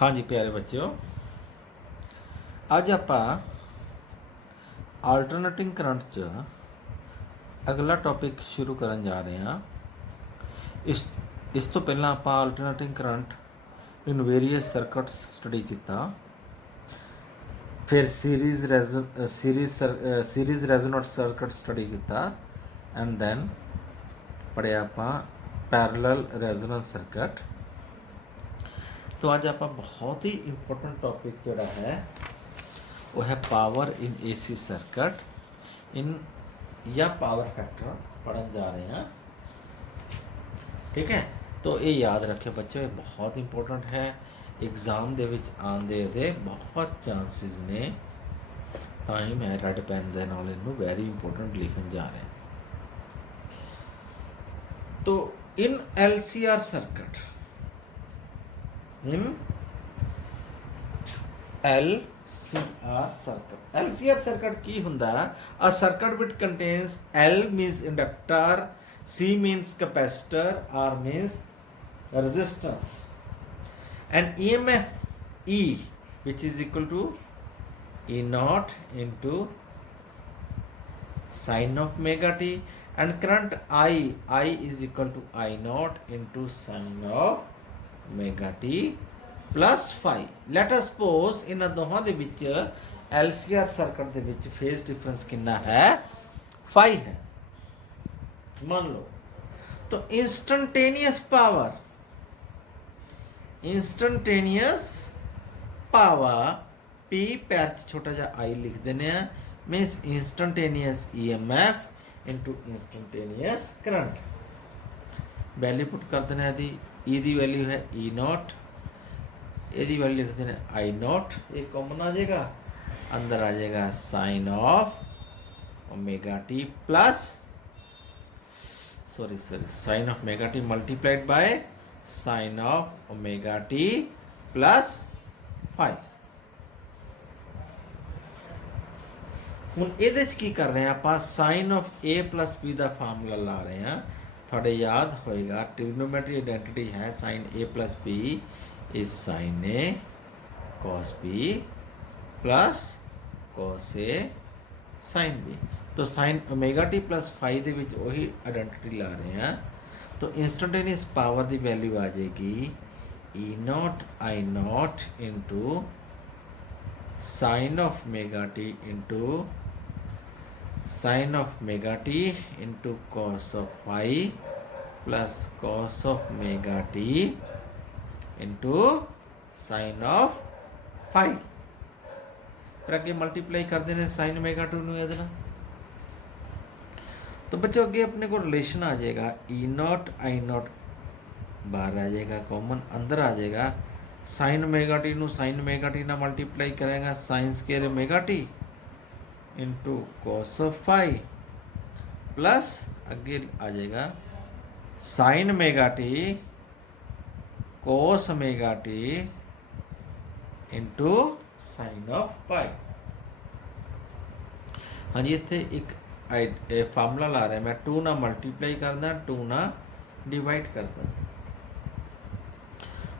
हाँ जी प्यारे बच्चों, ਅੱਜ ਆਪਾਂ ਆਲਟਰਨੇਟਿੰਗ ਕਰੰਟ 'ਚ ਅਗਲਾ ਟੌਪਿਕ ਸ਼ੁਰੂ ਕਰਨ ਜਾ ਰਹੇ ਹਾਂ। ਇਸ ਤੋਂ ਪਹਿਲਾਂ ਆਪਾਂ ਆਲਟਰਨੇਟਿੰਗ ਕਰੰਟ ਇਨ ਵੇਰੀਅਸ ਸਰਕਟਸ ਸਟੱਡੀ ਕੀਤਾ, ਫਿਰ ਸੀਰੀਜ਼ ਰੈਜ਼ੋਨੈਂਟ ਸਰਕਟ ਸਟੱਡੀ ਕੀਤਾ ਐਂਡ ਦੈਨ ਪੜ੍ਹਿਆ ਆਪਾਂ ਪੈਰਲਲ ਰੈਜ਼ੋਨੈਂਸ ਸਰਕਟ। तो ਅੱਜ ਆਪਾਂ ਬਹੁਤ ਹੀ ਇੰਪੋਰਟੈਂਟ ਟੌਪਿਕ ਜਿਹੜਾ ਹੈ वो है power in AC circuit in या पावर फैक्टर पढ़न जा रहे हैं। ठीक है, तो ये याद रखे बच्चों, ये बहुत इंपॉर्टेंट है। एग्जाम दे विच आंदे दे बहुत चांसेस ने, ਤਾਂ ਹੀ मैं रेड पेन ਦੇ ਨਾਲ ਇਹਨੂੰ वेरी इंपॉर्टेंट लिखन जा रहे हैं। तो इन LCR सर्किट, इन LCR circuit, LCR circuit की हुंदा? A circuit which contains L means inductor, C means capacitor, R means resistance, and EMF E which is equal to E naught into sin of omega t, and current I is equal to I naught into sin of omega t plus phi. Let us suppose इन्हां दोहां दे विच LCR circuit दे विच phase difference कितना है? Phi है, मान लो। तो इंस्टंटेनियस पावर P पैर छोटा जा I लिख देने, means instantaneous EMF into instantaneous current. Value put कर देने दी, E दी वैल्यू है E नॉट, यदि वैल्यू लिख देना आई नॉट, ये कॉमन आ जाएगा, अंदर आ जाएगा sine of omega t plus sine of omega t multiplied by sine of omega t plus 5। ਹੁਣ ਇਹਦੇ ਚ ਕੀ ਕਰ ਰਹੇ ਆ ਆਪਾਂ? Sine of A plus B ਦਾ ਫਾਰਮੂਲਾ ਲਾ ਰਹੇ ਆ। ਤੁਹਾਡੇ ਯਾਦ ਹੋਏਗਾ ट्रिग्नोमेट्री आइडेंटिटी है sine A plus B is sin A cos B plus cos A sin B। तो sin omega t plus five ਦੇ ਵਿੱਚ ਉਹੀ आइडेंटिटी ला रहे हैं। तो इंस्टंटेनियस पावर की वैल्यू आ जाएगी E not I naught into sine of omega T into sine of omega T into cos of phi plus cos of omega T into sine of five. फिर अगे multiply कर देने sine omega two नूं ਇਹਦੇ ਨਾਲ। तो बच्चों अगे अपने को रिलेशन आ जाएगा ई नॉट आई नॉट बाहर आ जाएगा, कॉमन अंदर आ जाएगा। साइन ओमेगा टी नूं साइन ओमेगा टी ना मल्टीप्लाई करेगा sine square omega T into cos of phi plus अगे आ जाएगा sine omega T cos omega T into sine of pi. हाँ जी, इतने एक फार्मूला ला रहा है मैं, 2 ना मल्टीप्लाई करदा 2 ना डिवाइड करदा।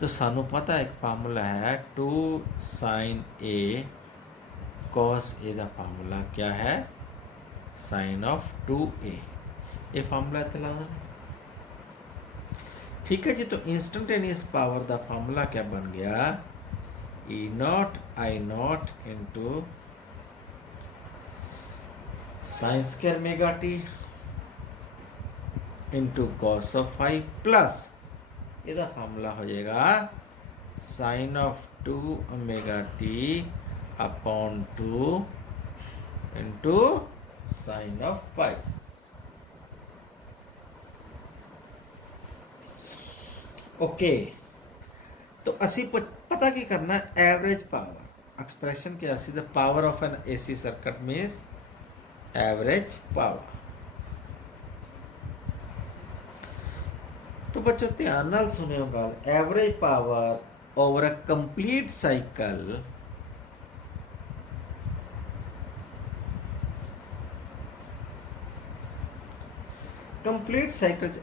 तो सानू पता एक फार्मूला है 2 साइन A cos A का फार्मूला क्या है? Sine of 2A। ये फार्मूला इतने ला देना। ठीक है जी। तो इंस्टंटेनियस पावर का फार्मूला क्या बन गया? E naught I naught into sine square omega T into cos of phi plus इसका फार्मूला हो जाएगा sine of 2 omega T upon 2 into sine of phi. Okay, तो असी पता की करना एवरेज पावर। एक्सप्रेशन क्या सी? The power of an AC circuit means average power. तो बच्चों ध्यान नाल सुनियो गल, average power over a complete cycle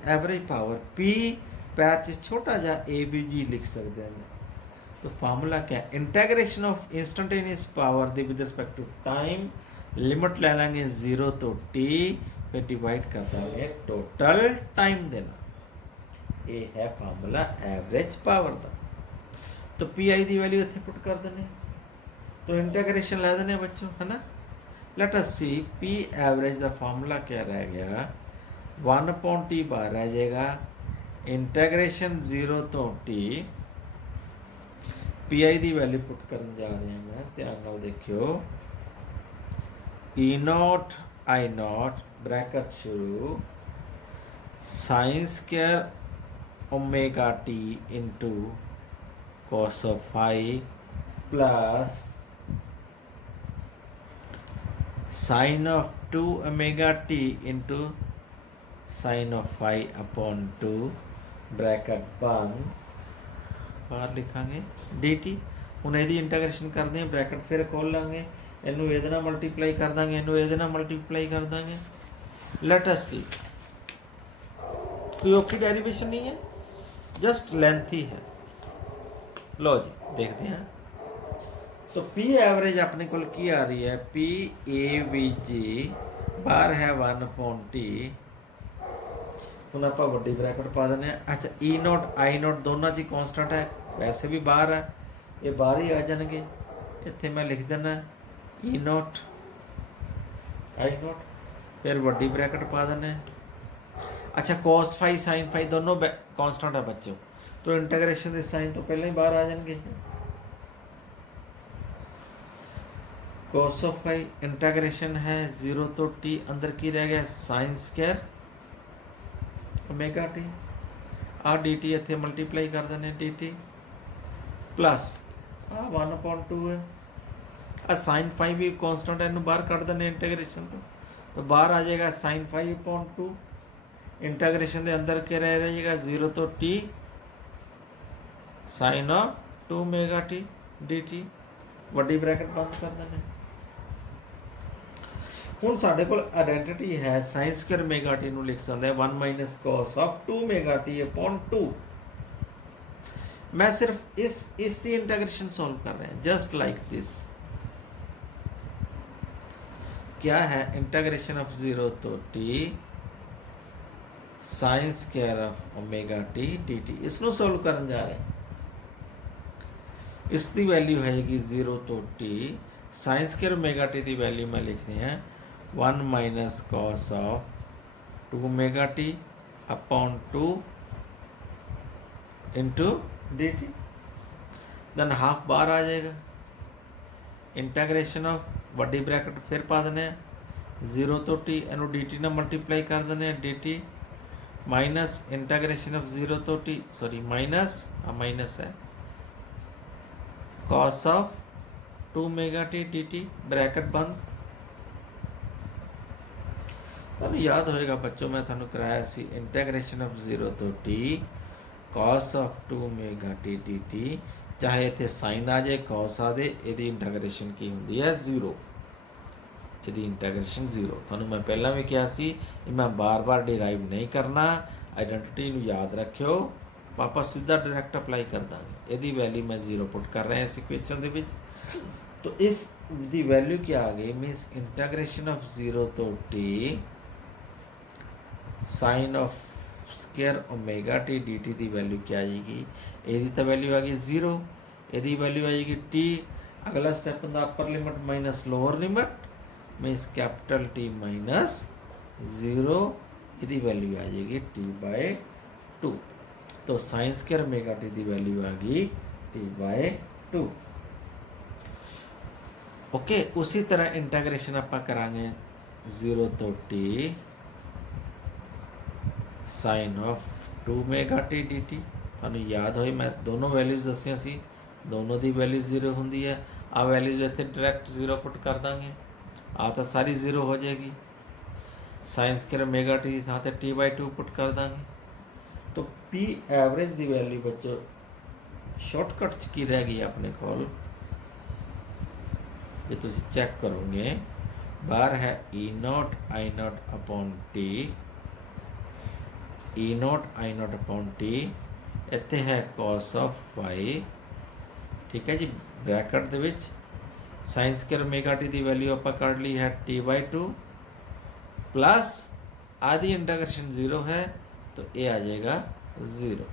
average power P पैर च छोटा जा ए बी जी लिख सकते हैं। तो फार्मूला क्या है, इंटीग्रेशन ऑफ इंस्टेंटेनियस पावर दी with respect to time, limit ले लेंगे 0 तो t, फिर डिवाइड कर देंगे टोटल टाइम देना। ये है फार्मूला एवरेज पावर का। तो पी आई की वैल्यू इतने पुट कर देने, तो इंटीग्रेशन ले देने बच्चों, है ना। Let us see P average का फार्मूला क्या रह गया, 1/t बार रह जाएगा, इंटीग्रेशन 0 तो t, पी आई की वैल्यू पुट करन जा रहे हैं मैं, ध्यान नाल देखियो, E0 I0 ब्रैकेट शुरू sine square omega T into cos of phi plus sine of 2 omega T into sine of phi upon 2 bracket बंद, बाहर लिखांगे डी टी। ਹੁਣ ਇਹਦੀ ਇੰਟੀਗ੍ਰੇਸ਼ਨ ਕਰਦੇ ਹਾਂ, ਬ੍ਰੈਕਟ ਫਿਰ ਖੋਲ ਲਾਂਗੇ, ਇਹਨੂੰ ਇਹਦੇ ਨਾਲ ਮਲਟੀਪਲਾਈ ਕਰ ਦਾਂਗੇ, ਇਹਨੂੰ ਇਹਦੇ ਨਾਲ ਮਲਟੀਪਲਾਈ ਕਰ ਦਾਂਗੇ। ਲੈਟ ਅਸ ਸੀ, कोई औखी डेरिवेशन नहीं है, जस्ट लेंथ ही है। लो जी देखते हैं। तो पी एवरेज अपने को की आ रही है, पी ए वी जी बार है 1/t, ਹੁਣ ਆਪਾਂ ਵੱਡੀ ਬ੍ਰੈਕਟ ਪਾ ਦਿੰਦੇ ਹਾਂ। ਅੱਛਾ E0 I0 ਦੋਨਾਂ 'ਚ ਕੌਂਸਟੈਂਟ ਹੈ, ਵੈਸੇ ਵੀ ਬਾਹਰ ਹੈ, ਇਹ ਬਾਹਰ ਹੀ ਆ ਜਾਣਗੇ। ਇੱਥੇ ਮੈਂ ਲਿਖ ਦਿੰਦਾ E0 I0, ਫਿਰ ਵੱਡੀ ਬ੍ਰੈਕਟ ਪਾ ਦਿੰਦੇ ਹਾਂ। अच्छा cos फाई साइन फाई दोनों कांस्टेंट है बच्चों, तो इंटीग्रेशन के साइन तो पहले ही बाहर आ जाएंगे। cos ऑफ फाई इंटीग्रेशन है 0 तो t, अंदर की रह गया साइन स्क्वायर ओमेगा टी, आ डी टी इतने मल्टीप्लाई कर देने डी टी प्लस आ 1/2 है, आ साइन फाई भी कांस्टेंट है, इन्हों बाहर कट देने इंटीग्रेशन तो बाहर आ जाएगा साइन 5/2, इंटीग्रेशन के अंदर क्या रह जाएगा 0 तो t sine of 2 omega T D t, वड्डी ब्रैकेट बंद कर देने। हुण साडे कोल आइडेंटिटी है साइन स्क्वायर ओमेगा टी नूं लिख सकते हैं 1 - cos of 2 omega T upon 2। मैं सिर्फ इसकी इंटीग्रेशन सॉल्व कर रहे हैं, जस्ट लाइक दिस। क्या है इंटीग्रेशन ऑफ 0 तो t sine square of omega T D T, इसनों सॉल्व करन जा रहे हैं। इसकी वैल्यू हैगी 0 तो t sine square omega T की वैल्यू मैं लिख रही हैं 1 - cos of 2 omega T upon 2 into D T, then half बाहर आ जाएगा। इंटीग्रेशन ऑफ वड्डी ब्रैकेट फिर पा देने 0 तो t, इनू डी टी ना मल्टीप्लाई कर देने D T minus integration of 0 तो t, सॉरी माइनस है cos of 2 omega T D T, bracket बंद। तुहानू याद होएगा बच्चों, मैं तुहानू कराया सी इंटीग्रेशन ऑफ 0 तो t cos of 2 omega T D T, चाहे इत्थे साइन आ जाए cos आ दे, इहदी इंटीग्रेशन की हुंदी है 0, यदि इंटीग्रेशन 0। तुहानू मैं पहला भी कहा सी, मैं बार बार डिराइव नहीं करना, आइडेंटिटी नू याद रखियो, पापा सीधा डायरैक्ट अप्लाई कर देंगे। यदि वैल्यू मैं 0 पुट कर रहे हैं इस इक्वेशन दे विच, तो इस दी वैल्यू क्या आ गई, मीनस इंटीग्रेशन ऑफ 0 तो t sine of square omega T D t की वैल्यू क्या आ जाएगी, यदि तो वैल्यू आ गई 0, यदि वैल्यू आ जाएगी t, अगला स्टेप होंदा upper limit minus lower limit, means capital T minus 0, यदि वैल्यू आ जाएगी t/2, तो साइन स्क्वायर ओमेगा टी की वैल्यू आ गई t/2। ओके, उसी तरह इंटीग्रेशन आप करांगे 0 तो t sine of 2 omega T D t. तुहानू याद होए मैं दोनों वैल्यूज दसिया सी, दोनों की वैल्यू 0 होंदी है, आ वैल्यूज इत्थे डायरैक्ट 0 पुट कर देंगे, आ तो सारी 0 हो जाएगी। साइन स्क्वायर ओमेगा टी की थां ते t/2 पुट कर देंगे। तो पी एवरेज की वैल्यू बच्चों शॉर्टकट की रह गई अपने कोल, ये तुम चेक करोगे, बाहर है E0 I0 upon t, E0 I0 upon t, इत्थे है cos ऑफ फाई ठीक है जी। ब्रैकेट दे विच साइन स्क्वायर ओमेगा टी की वैल्यू आप कढ़ ली है t/2 प्लस आदि इंटीग्रेशन 0 है तो ये आ जाएगा 0।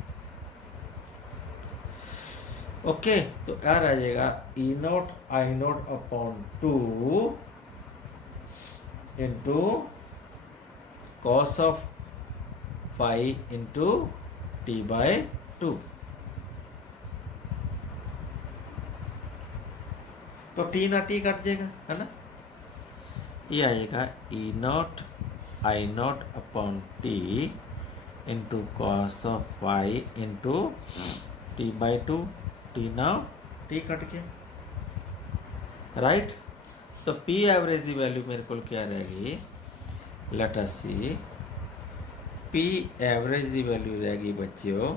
ओके, तो यार आ जाएगा E0 I0 upon 2 into cos of phi into t/2। तो टी ना टी कट जाएगा, है ना। ये आएगा E0 I0 upon t into cos of phi into t/2। T ना टी कट गया, राइट। तो पी एवरेज की वैल्यू मेरे को क्या रहेगी, let us see. P average की वैल्यू रहेगी बच्चों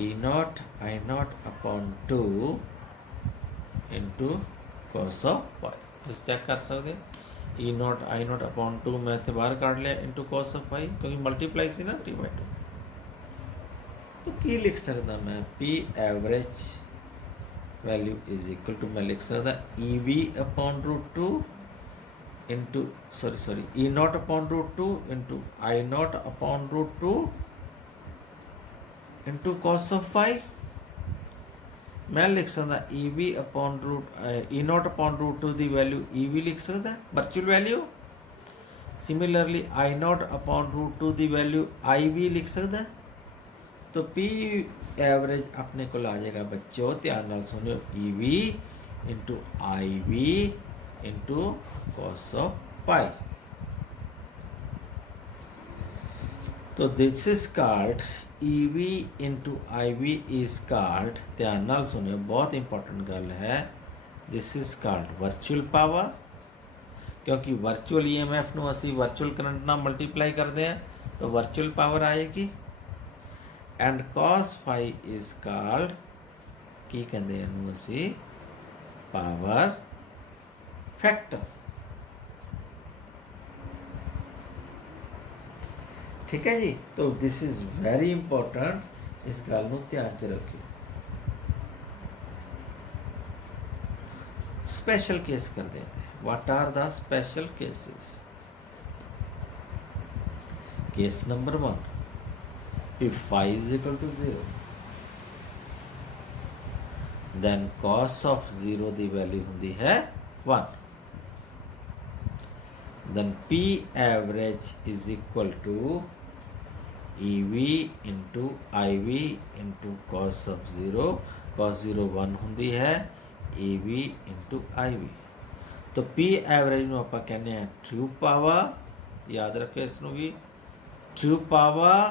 E0 I0 upon 2 into cos of phi. तुम चेक कर सकते E0 I0 अपॉन 2 मैं इतने बाहर काट लिया इंटू कॉस ऑफ फाई, क्योंकि मल्टीप्लाई सी ना t/2। तो की लिख सकता मैं, P average value is equal to मैं लिख सकता EV upon √2 into sorry E0 upon √2 into I0 upon √2 into cos of phi. मैं लिख सकता EV अपॉन E0 अपॉन √2 की वैल्यू EV लिख सकता virtual value. Similarly I0 upon √2 की वैल्यू IV लिख सकता। तो P एवरेज अपने को आ जाएगा बच्चों, ध्यान नाल सुनियो, EV into IV into cos of pi. तो this is called EV into IV is called, ध्यान नाल सुनियो, बहुत इंपॉर्टेंट गल है, this is called virtual power, क्योंकि वर्चुअल EMF ਨੂੰ ਅਸੀਂ वर्चुअल करंट ਨਾਲ मल्टीप्लाई करते हैं तो वर्चुअल पावर आएगी। And cos phi is called की कहते हैं ਅਸੀਂ पावर फैक्टर। ठीक है जी। तो दिस इज वेरी इंपॉर्टेंट, इस गल को ध्यान च रखियो। स्पेशल केस कर देते हैं। What are the special cases? Case number 1, if phi is equal to 0 then cos of 0 की वैल्यू होती है 1। then P average is equal to EV into IV into cos of 0, cos 0 1 होती है, EV into IV। तो P average ਨੂੰ ਆਪਾਂ ਕਹਿੰਦੇ ਆ ट्रू पावर, याद रखो इसनों भी, true power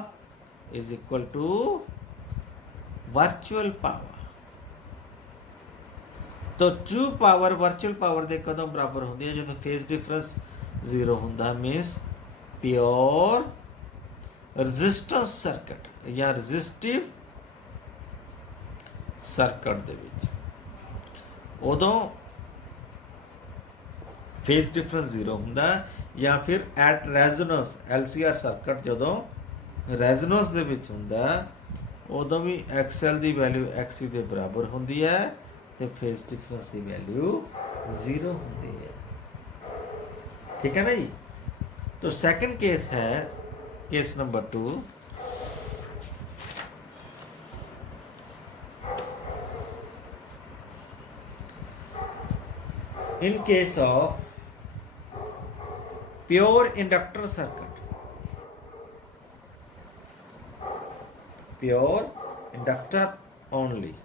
is equal to virtual power. तो ट्रू पावर वर्चुअल पावर के कदों बराबर होती है जो फेज डिफरेंस 0 होंदा, मीनस प्योर रजिस्टेंस सर्किट या रजिस्टिव सर्किट दे विच उदों फेज डिफरेंस 0 होंदा, या फिर एट रेजोनेंस LCR सर्किट जदों रेजोनेंस दे विच हुंदा उदों भी XL की वैल्यू XC के बराबर होंदी है तो फेज डिफरेंस की वैल्यू 0 होंदी है। ठीक है ना जी। तो सेकंड केस है case number 2। In case of pure inductor circuit, pure inductor only,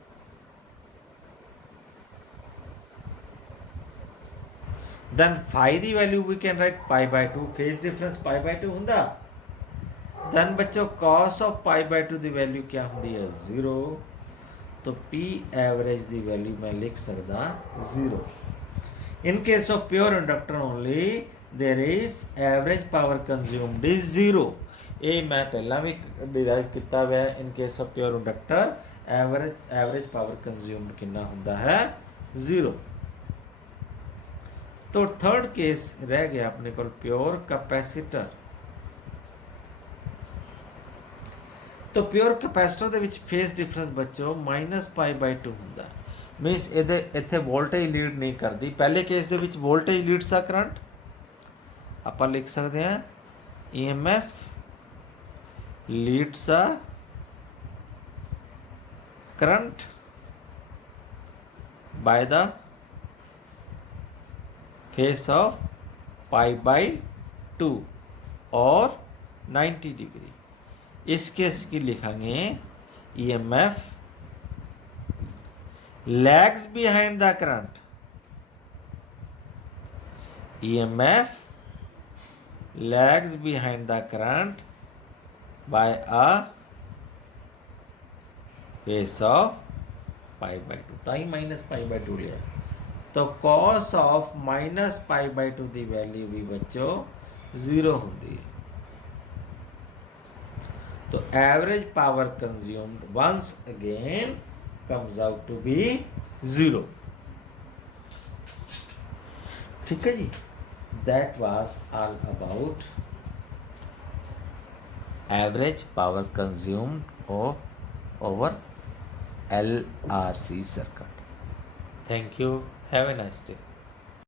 then phi की value we can write π/2, phase difference π/2 होंदा। then बच्चों cos ऑफ π/2 की वैल्यू क्या होंदी है 0। तो P एवरेज की वैल्यू मैं लिख सकदा 0। In case of pure inductor only there is average power consumed is 0। ये मैं पहला भी डिराइव किया हुआ है। In case of pure inductor average power consumed कितना होता है 0। तो थर्ड केस रह गया अपने को प्योर कैपेसिटर। तो प्योर कैपेसिटर ਦੇ ਵਿੱਚ ਫੇਸ ਡਿਫਰੈਂਸ ਬੱਚੋ -π/2 ਹੁੰਦਾ ਮੀਨਸ ਇਹਦੇ ਇੱਥੇ ਵੋਲਟੇਜ ਲੀਡ ਨਹੀਂ ਕਰਦੀ। ਪਹਿਲੇ ਕੇਸ ਦੇ ਵਿੱਚ ਵੋਲਟੇਜ ਲੀਡਸ ਆ ਕਰੰਟ, ਆਪਾਂ ਲਿਖ ਸਕਦੇ ਹਾਂ EMF ਲੀਡਸ ਆ current by the face of π/2 और 90 डिग्री। इस केस की लिखेंगे EMF lags behind the current, EMF lags behind the current by a phase of π/2 ਤਾਂ ਹੀ -π/2 ਲਿਆ। तो cos ऑफ -π/2 ਦੀ ਵੈਲਿਊ ਵੀ ਬੱਚੋ 0 ਹੁੰਦੀ ਹੈ। तो average power consumed once again comes out to be 0। ठीक है जी, that was all about average power consumed over LRC circuit। Thank you. Have a nice day.